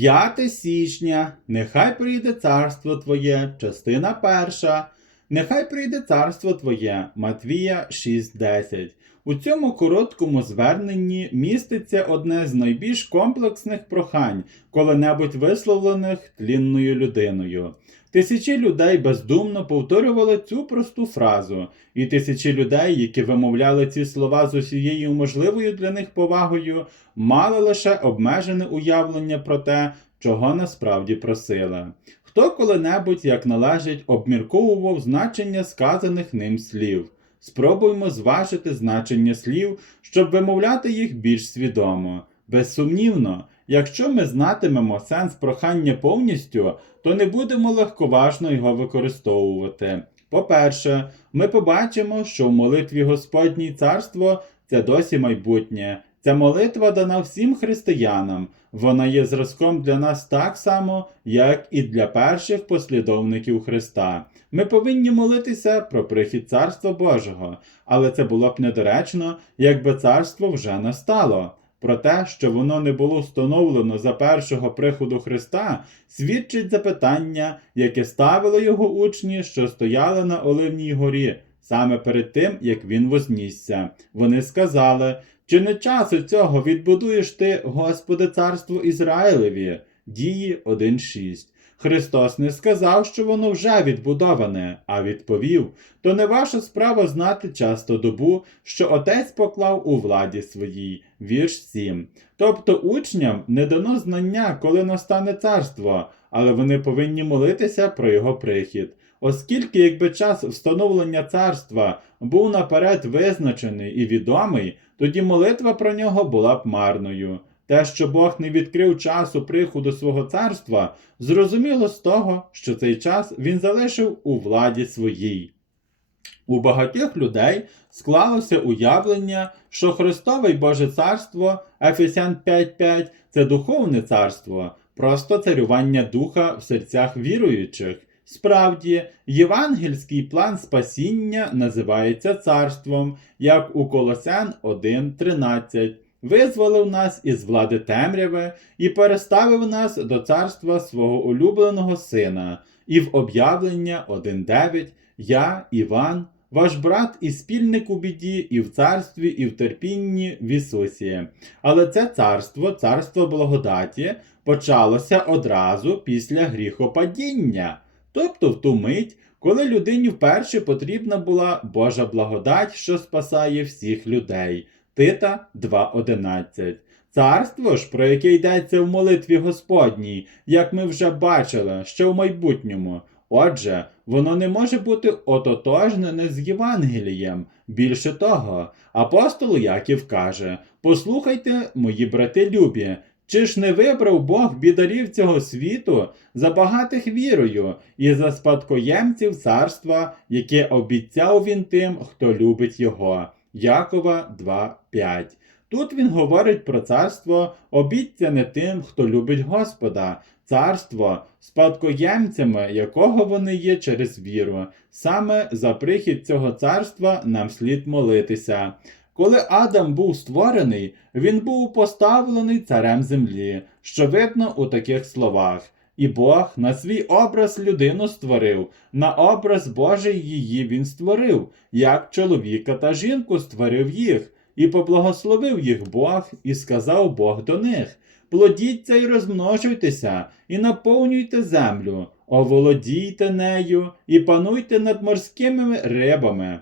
5 січня, нехай прийде царство Твоє, частина перша. Нехай прийде царство Твоє, Матвія 6.10. У цьому короткому зверненні міститься одне з найбільш комплексних прохань, коли-небудь висловлених тлінною людиною. Тисячі людей бездумно повторювали цю просту фразу, і тисячі людей, які вимовляли ці слова з усією можливою для них повагою, мали лише обмежене уявлення про те, чого насправді просили. Хто коли-небудь, як належить, обмірковував значення сказаних ним слів. Спробуймо зважити значення слів, щоб вимовляти їх більш свідомо. Безсумнівно, якщо ми знатимемо сенс прохання повністю, то не будемо легковажно його використовувати. По-перше, ми побачимо, що в молитві Господній царство це досі майбутнє. Ця молитва дана всім християнам. Вона є зразком для нас так само, як і для перших послідовників Христа. Ми повинні молитися про прихід Царства Божого, але це було б недоречно, якби царство вже настало. Про те, що воно не було встановлено за першого приходу Христа, свідчить запитання, яке ставили його учні, що стояли на Оливній горі, саме перед тим, як він вознісся. Вони сказали: чи не часу цього відбудуєш ти, Господи, царство Ізраїлеві? Дії 1.6. Христос не сказав, що воно вже відбудоване, а відповів: то не ваша справа знати часто добу, що Отець поклав у владі своїй. Вірш 7. Тобто учням не дано знання, коли настане царство, але вони повинні молитися про його прихід. Оскільки, якби час встановлення царства був наперед визначений і відомий, тоді молитва про нього була б марною. Те, що Бог не відкрив часу приходу свого царства, зрозуміло з того, що цей час він залишив у владі своїй. У багатьох людей склалося уявлення, що Христове й Боже царство Ефесян 5.5 це духовне царство, просто царювання духа в серцях віруючих. Справді, євангельський план спасіння називається царством, як у Колосян 1.13 визволив нас із влади темряви і переставив нас до царства свого улюбленого сина, і в об'явлення 1.9 Я, Іван, ваш брат і спільник у біді, і в царстві, і в терпінні в Ісусі. Але це царство, царство благодаті, почалося одразу після гріхопадіння, тобто в ту мить. Коли людині вперше потрібна була Божа благодать, що спасає всіх людей. Тита 2.11. Царство ж, про яке йдеться в молитві Господній, як ми вже бачили, ще в майбутньому. Отже, воно не може бути ототожнене з Євангелієм. Більше того, апостол Яків каже: Послухайте, мої брати любі, чи ж не вибрав Бог бідарів цього світу за багатих вірою і за спадкоємців царства, яке обіцяв він тим, хто любить його. Якова 2.5. Тут він говорить про царство, обіцяне тим, хто любить Господа, царство, спадкоємцями якого вони є через віру. Саме за прихід цього царства нам слід молитися. Коли Адам був створений, він був поставлений царем землі, що видно у таких словах. І Бог на свій образ людину створив, на образ Божий її він створив, як чоловіка та жінку створив їх, і поблагословив їх Бог, і сказав Бог до них: Плодіться і розмножуйтеся, і наповнюйте землю, оволодійте нею, і пануйте над морськими рибами.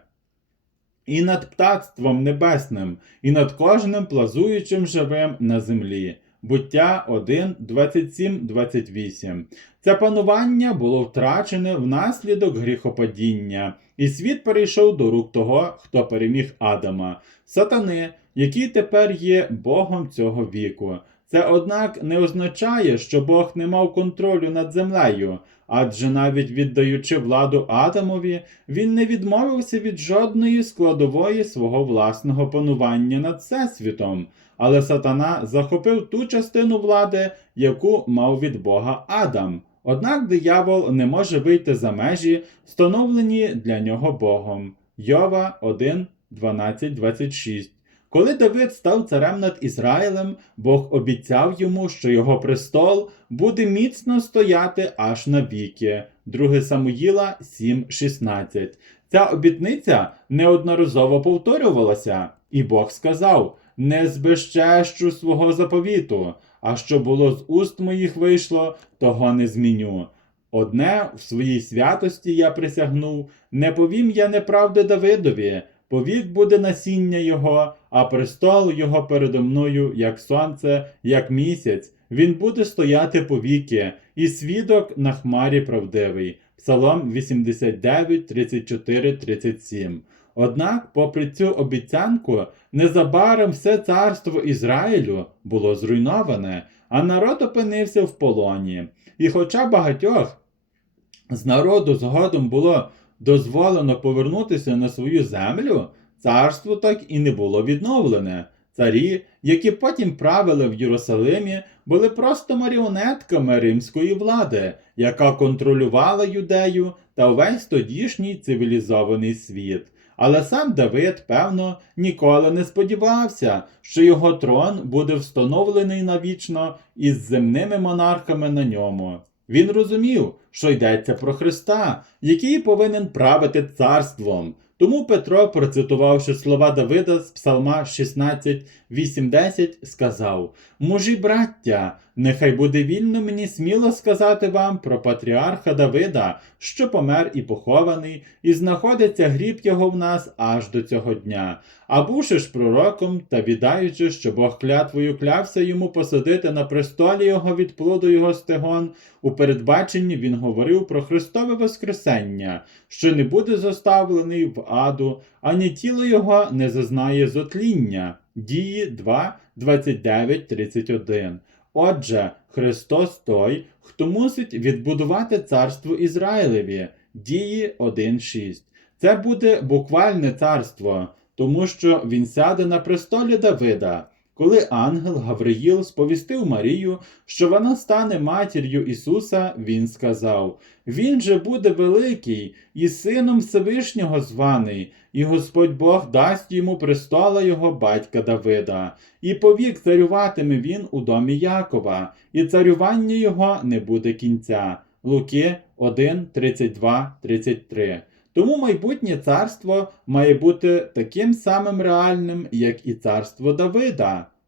І над птацтвом небесним, і над кожним плазуючим живим на землі. Буття 1, 27, 28. Це панування було втрачене внаслідок гріхопадіння, і світ перейшов до рук того, хто переміг Адама, сатани, який тепер є Богом цього віку. Це, однак, не означає, що Бог не мав контролю над землею, адже навіть віддаючи владу Адамові, він не відмовився від жодної складової свого власного панування над всесвітом. Але сатана захопив ту частину влади, яку мав від Бога Адам. Однак диявол не може вийти за межі, встановлені для нього Богом. Йова 1, 12, 26. Коли Давид став царем над Ізраїлем, Бог обіцяв йому, що його престол буде міцно стояти аж на віки. 2 Самуїла 7.16. Ця обітниця неодноразово повторювалася, і Бог сказав: Не збезчещу свого заповіту, а що було з уст моїх вийшло, того не зміню. Одне в своїй святості я присягнув, не повім я неправди Давидові, повік буде насіння його, а престол його передо мною, як сонце, як місяць. Він буде стояти повіки, і свідок на хмарі правдивий. Псалом 89, 34, 37. Однак, попри цю обіцянку, незабаром все царство Ізраїлю було зруйноване, а народ опинився в полоні. І хоча багатьох з народу згодом було дозволено повернутися на свою землю, царство так і не було відновлене. Царі, які потім правили в Єрусалимі, були просто маріонетками римської влади, яка контролювала юдею та увесь тодішній цивілізований світ. Але сам Давид, певно, ніколи не сподівався, що його трон буде встановлений навічно із земними монархами на ньому. Він розумів, що йдеться про Христа, який повинен правити царством. Тому Петро, процитувавши слова Давида з Псалма 16, 8-10, сказав: Мужі браття, нехай буде вільно мені сміло сказати вам про патріарха Давида, що помер і похований, і знаходиться гріб його в нас аж до цього дня. А бувши ж пророком та відаючи, що Бог клятвою клявся йому посадити на престолі його від плоду його стегон, у передбаченні він говорив про Христове Воскресення, що не буде заставлений в аду, ані тіло його не зазнає зотління. Дії 2, 29, 31. Отже, Христос той, хто мусить відбудувати царство Ізраїлеві. Дії 1.6. Це буде буквальне царство, тому що він сяде на престолі Давида. Коли ангел Гавриїл сповістив Марію, що вона стане матір'ю Ісуса, він сказав: Він же буде великий і сином Всевишнього званий, і Господь Бог дасть йому престола його батька Давида, і повік царюватиме він у домі Якова, і царювання його не буде кінця. Луки 1, 32, 33. Тому майбутнє царство має бути таким самим реальним, як і царство Давида.